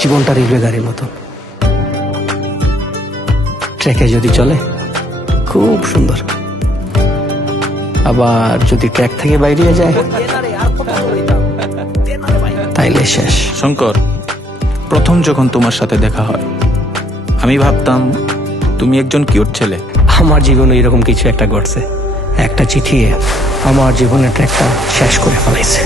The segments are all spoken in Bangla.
জীবনটা রেলওয়ে গাড়ির মতো, ট্র্যাকে যদি চলে খুব সুন্দর, আবার যদি ট্র্যাক থেকে বাইরে যায় তাইলে শেষ। শঙ্কর, প্রথম যখন তোমার সাথে দেখা হয় আমি ভাবতাম তুমি একজন কিউট ছেলে। আমার জীবনে এরকম কিছু একটা ঘটছে, একটা চিঠি আমার জীবনের ট্র্যাকটা শেষ করে ফেলাইছে।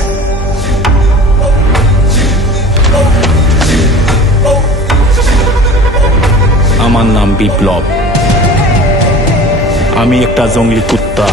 আমার নাম বিপ্লব, আমি একটা জঙ্গলি কুত্তা।